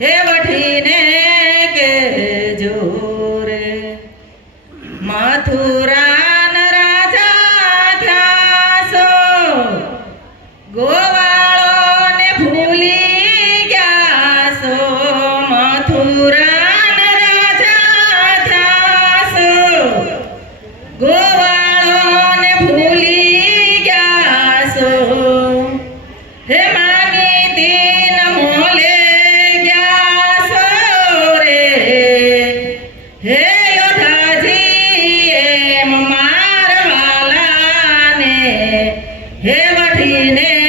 হে હે વઢીને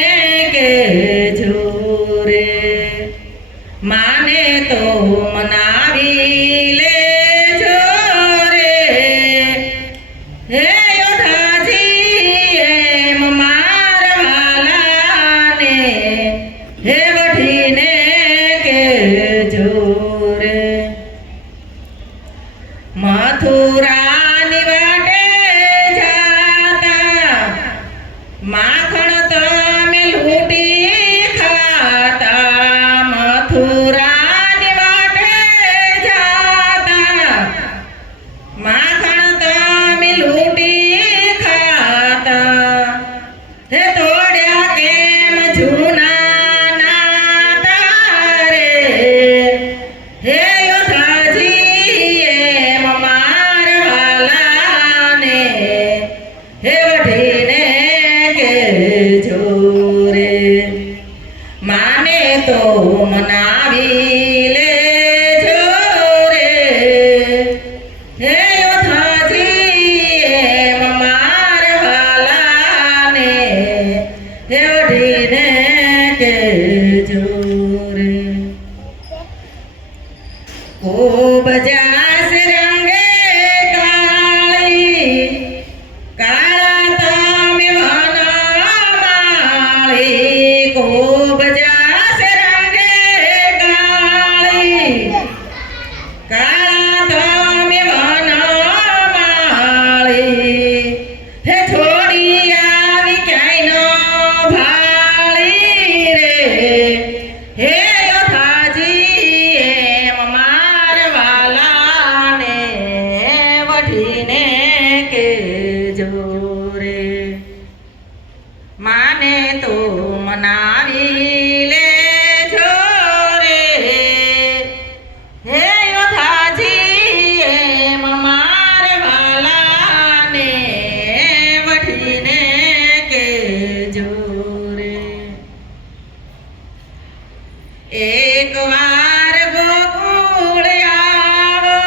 એક વાર ગોકુળ આવો.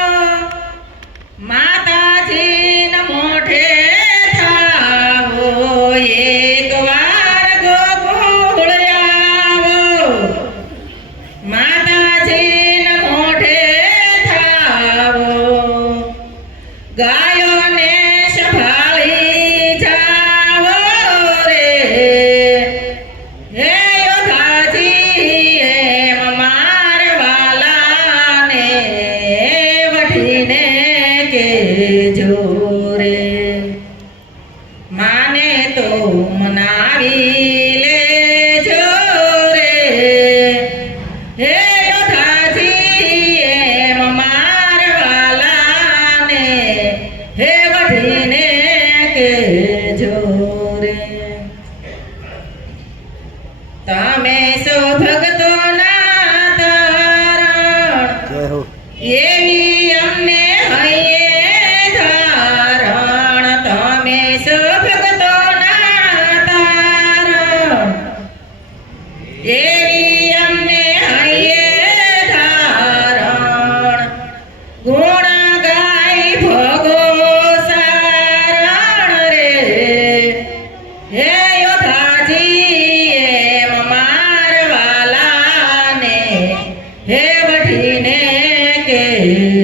માતાજીન મોઢે થાવો. એક વાર ગોકુળ આવો. માતાજીન મોઢે થાવો. ગા તો મના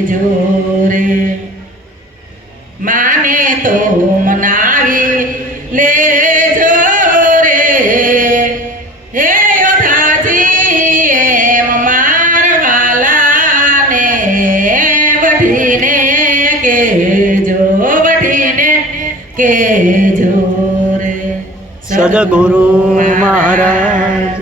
લેજો રે માને તો મનાવી લેજો રે હે યોધાજી એમ મારવાલાને વઢીને કેજો વઢીને કેજો રે. સદગુરુ મહારાજ.